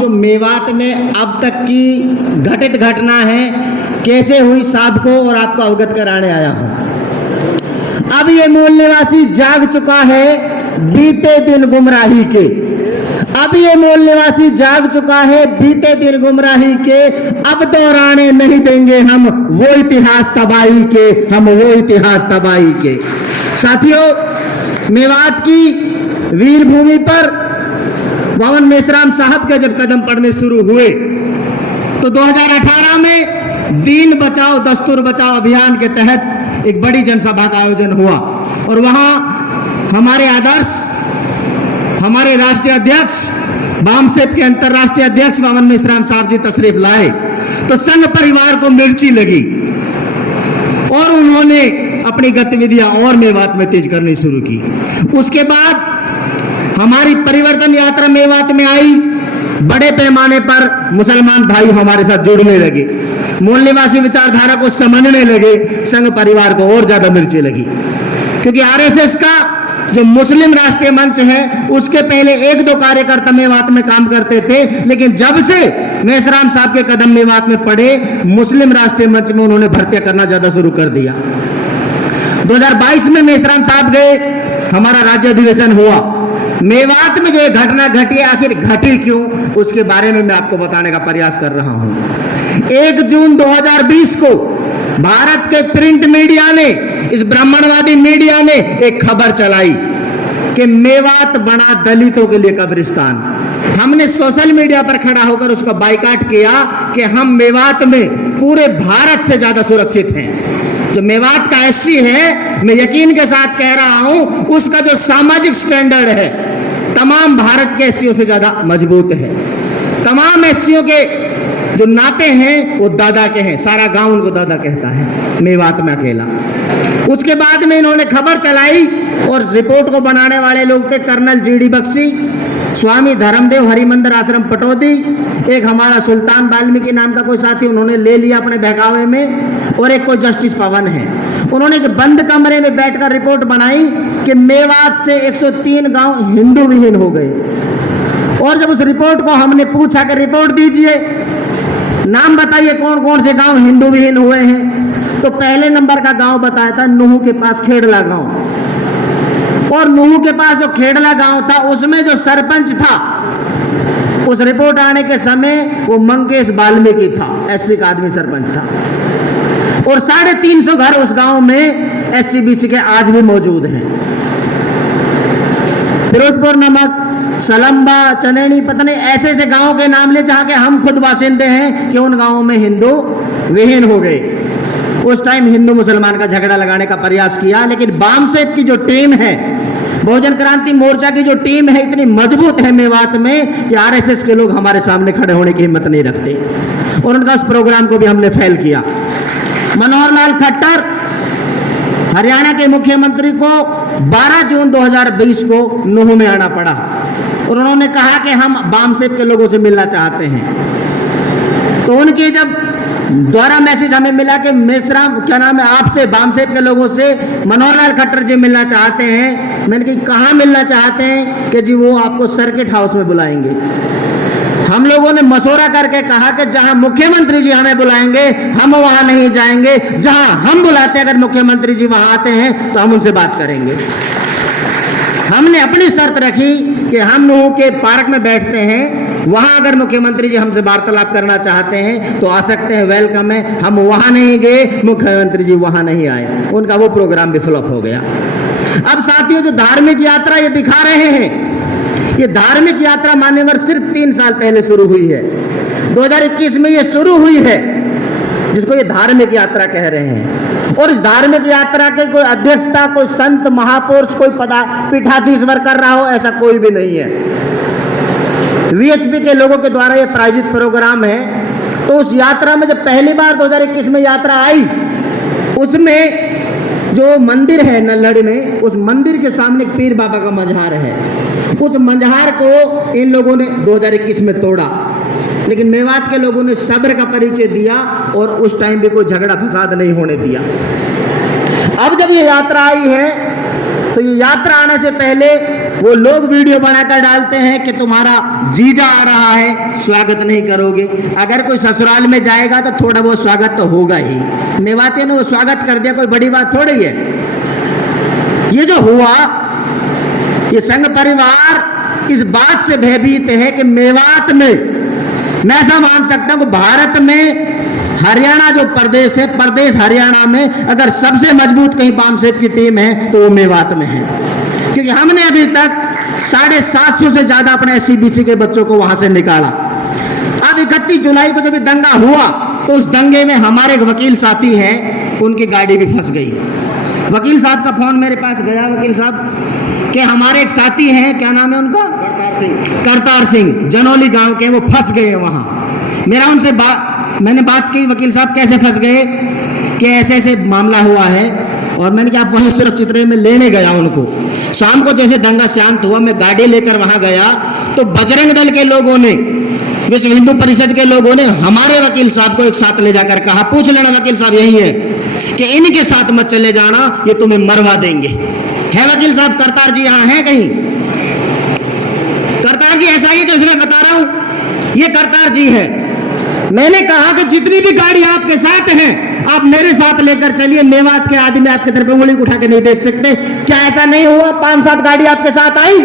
जो मेवात में अब तक की घटित घटना है कैसे हुई सबको और आपको अवगत कराने आया हूं। अब ये मूल निवासी जाग चुका है बीते दिन गुमराही के। अब ये मूल निवासी जाग चुका है बीते दिन गुमराही के। अब दोहराने नहीं देंगे हम वो इतिहास तबाही के, हम वो इतिहास तबाही के। साथियों, मेवात की वीर भूमि पर वामन मेश्राम साहब के जब कदम पड़ने शुरू हुए तो 2018 में दीन बचाओ दस्तूर बचाओ अभियान के तहत एक बड़ी जनसभा का आयोजन हुआ और वहां हमारे आदर्श, हमारे राष्ट्रीय अध्यक्ष बामसेप के अंतर्राष्ट्रीय अध्यक्ष वामन मेश्राम साहब जी तशरीफ लाए तो संघ परिवार को मिर्ची लगी और उन्होंने अपनी गतिविधियां और मेवात में तेज करनी शुरू की। उसके बाद हमारी परिवर्तन यात्रा मेवात में आई। बड़े पैमाने पर मुसलमान भाई हमारे साथ जुड़ने लगे, मूल निवासी विचारधारा को समझने लगे, संघ परिवार को और ज्यादा मिर्ची लगी। क्योंकि आरएसएस का जो मुस्लिम राष्ट्रीय मंच है उसके पहले एक दो कार्यकर्ता मेवात में काम करते थे, लेकिन जब से मेश्राम साहब के कदम मेवात में पड़े मुस्लिम राष्ट्रीय मंच में उन्होंने भर्तियां करना ज्यादा शुरू कर दिया। 2022 में मेश्राम साहब गए, हमारा राज्य अधिवेशन हुआ। मेवात में जो घटना घटी, आखिर घटी क्यों, उसके बारे में मैं आपको बताने का प्रयास कर रहा हूं। 1 जून 2020 को भारत के प्रिंट मीडिया ने, इस ब्राह्मणवादी मीडिया ने एक खबर चलाई कि मेवात बना दलितों के लिए कब्रिस्तान। हमने सोशल मीडिया पर खड़ा होकर उसका बाइकाट किया कि हम मेवात में पूरे भारत से ज्यादा सुरक्षित हैं। जो मेवात का एससी है, मैं यकीन के साथ कह रहा हूं, उसका जो सामाजिक स्टैंडर्ड है तमाम भारत के एससीओ से ज्यादा मजबूत है। तमाम एससीओ के जो नाते हैं वो दादा के हैं, सारा गांव उनको दादा कहता है, मेवात में अकेला। उसके बाद में इन्होंने खबर चलाई और रिपोर्ट को बनाने वाले लोग थे कर्नल जीडी बख्शी, स्वामी धर्मदेव हरिमंदिर आश्रम पटौदी, एक हमारा सुल्तान वाल्मीकि नाम का कोई साथी उन्होंने ले लिया अपने बहकावे में, और एक कोई जस्टिस पवन है। उन्होंने एक बंद कमरे में बैठकर रिपोर्ट बनाई कि मेवात से 103 गांव हिंदू विहीन हो गए। और जब उस रिपोर्ट को हमने पूछा कि रिपोर्ट दीजिए, नाम बताइए कौन कौन से गांव हिंदू विहीन हुए हैं, तो पहले नंबर का गांव बताया था नूह के पास खेड़ला गांव। और नूह के पास जो खेड़ला गांव था उसमें जो सरपंच था उस रिपोर्ट आने के समय वो मंकेश वाल्मीकि था, एससी का आदमी सरपंच था। और 350 घर उस गांव में एससी बीसी के आज भी मौजूद हैं। फिरोजपुर नमक, सलम्बा, चनैनी, पता नहीं ऐसे ऐसे गांवों के नाम ले जहां के हम खुद बासिंदे हैं कि उन गांवों में हिंदू विहीन हो गए। उस टाइम हिंदू मुसलमान का झगड़ा लगाने का प्रयास किया, लेकिन बामसेप की जो टीम है, बहुजन क्रांति मोर्चा की जो टीम है, इतनी मजबूत है मेवात में कि आरएसएस के लोग हमारे सामने खड़े होने की हिम्मत नहीं रखते। और उनका उस प्रोग्राम को भी हमने फेल किया। मनोहर लाल खट्टर हरियाणा के मुख्यमंत्री को 12 जून 2020 को नूह में आना पड़ा और उन्होंने कहा कि हम बामसेप के लोगों से मिलना चाहते हैं। तो उनके जब द्वारा मैसेज हमें मिला कि मेश्राम क्या नाम है आपसे, बामसेप के लोगों से मनोहर लाल खट्टर जी मिलना चाहते हैं। मैंने कहा कहाँ मिलना चाहते हैं, कि जी वो आपको सर्किट हाउस में बुलाएंगे। हम लोगों ने मशवरा करके कहा कि जहां मुख्यमंत्री जी हमें बुलाएंगे हम वहां नहीं जाएंगे, जहां हम बुलाते हैं अगर मुख्यमंत्री जी वहां आते हैं तो हम उनसे बात करेंगे। हमने अपनी शर्त रखी कि हम नूह के पार्क में बैठते हैं, वहां अगर मुख्यमंत्री जी हमसे वार्तालाप करना चाहते हैं तो आ सकते हैं, वेलकम है। हम वहां नहीं गए, मुख्यमंत्री जी वहां नहीं आए, उनका वो प्रोग्राम भी फ्लॉप हो गया। अब साथियों, जो धार्मिक यात्रा ये दिखा रहे हैं, ये धार्मिक यात्रा मान्यवर सिर्फ 3 साल पहले शुरू हुई है। 2021 में ये शुरू हुई है, जिसको ये धार्मिक यात्रा कह रहे हैं। और इस धार्मिक यात्रा के कोई अध्यक्षता कोई संत महापुरुष कोई पीठाधीश्वर कर रहा हो, ऐसा कोई भी नहीं है। वीएचपी के लोगों के द्वारा ये प्रायोजित प्रोग्राम है। तो उस यात्रा में जब पहली बार 2021 में यात्रा आई, उसमें जो मंदिर है नल्हड़ में, उस मंदिर के सामने एक पीर बाबा का मजहार है। उस मजहार को इन लोगों ने 2021 में तोड़ा, लेकिन मेवात के लोगों ने सब्र का परिचय दिया और उस टाइम भी कोई झगड़ा फसाद नहीं होने दिया। अब जब ये यात्रा आई है तो ये यात्रा आने से पहले वो लोग वीडियो बनाकर डालते हैं कि तुम्हारा जीजा आ रहा है, स्वागत नहीं करोगे। अगर कोई ससुराल में जाएगा तो थोड़ा बहुत स्वागत तो होगा ही। मेवाती ने वो स्वागत कर दिया, कोई बड़ी बात थोड़ी है। ये जो हुआ, ये संघ परिवार इस बात से भयभीत है कि मेवात में, मैं ऐसा मान सकता हूं कि भारत में हरियाणा जो प्रदेश है, प्रदेश हरियाणा में अगर सबसे मजबूत कहीं बामसेब की टीम है तो वो मेवात में है। क्योंकि हमने अभी तक 750 से ज्यादा अपने SC/BC के बच्चों को वहां से निकाला। अब 31 जुलाई को जब दंगा हुआ तो उस दंगे में हमारे एक वकील साथी हैं, उनकी गाड़ी भी फंस गई। वकील साहब का फोन मेरे पास गया, वकील साहब के हमारे एक साथी हैं, क्या नाम है उनका, करतार सिंह, जनौली गांव के, वो फंस गए वहां। मेरा उनसे मैंने बात की, वकील साहब कैसे फंस गए, कि ऐसे ऐसे मामला हुआ है। और मैंने कहा आप वहीं सुरक्षित रहे, मैं लेने गया उनको। शाम को जैसे दंगा शांत हुआ, मैं गाड़ी लेकर वहां गया तो बजरंग दल के लोगों ने, विश्व हिंदू परिषद के लोगों ने हमारे वकील साहब को एक साथ ले जाकर कहा, पूछ लेना वकील साहब यही है, कि इनके साथ मत चले जाना, ये तुम्हें मरवा देंगे। है वकील साहब, करतार जी यहाँ हैं कहीं? करतार जी ऐसा ही जो इसमें बता रहा हूं, ये करतार जी है। मैंने कहा कि जितनी भी गाड़ी आपके साथ है आप मेरे साथ लेकर चलिए, मेवात के आदमी आपके तरफ उंगली उठा के नहीं देख सकते। क्या ऐसा नहीं हुआ? 5-7 गाड़ी आपके साथ आई।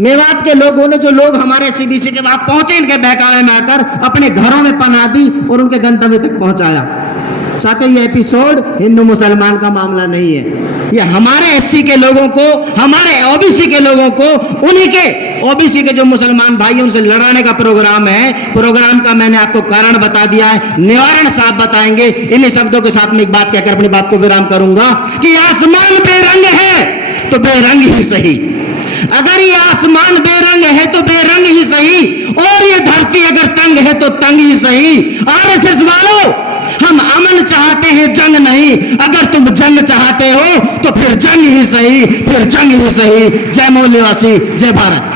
मेवात के लोगों ने, जो लोग हमारे SC/BC के वहां पहुंचे, इनके बहकावे में आकर अपने घरों में पनाह दी और उनके गंतव्य तक पहुंचाया। साथियों, ये एपिसोड हिंदू मुसलमान का मामला नहीं है, ये हमारे SC के लोगों को, हमारे OBC के लोगों को, उन्हीं के OBC के जो मुसलमान भाई उनसे लड़ाने का प्रोग्राम है। प्रोग्राम का मैंने आपको कारण बता दिया है, निवारण साहब बताएंगे। इन्हीं शब्दों के साथ में एक बात कहकर अपनी बात को विराम करूंगा कि आसमान बेरंग है तो बेरंग ही सही। अगर ये आसमान बेरंग है तो बेरंग ही सही, और ये धरती अगर तंग है तो तंग ही सही। RSS वालों, हम अमन चाहते हैं, जंग नहीं। अगर तुम जंग चाहते हो तो फिर जंग ही सही, फिर जंग ही सही। जय मौलवासी, जय भारत।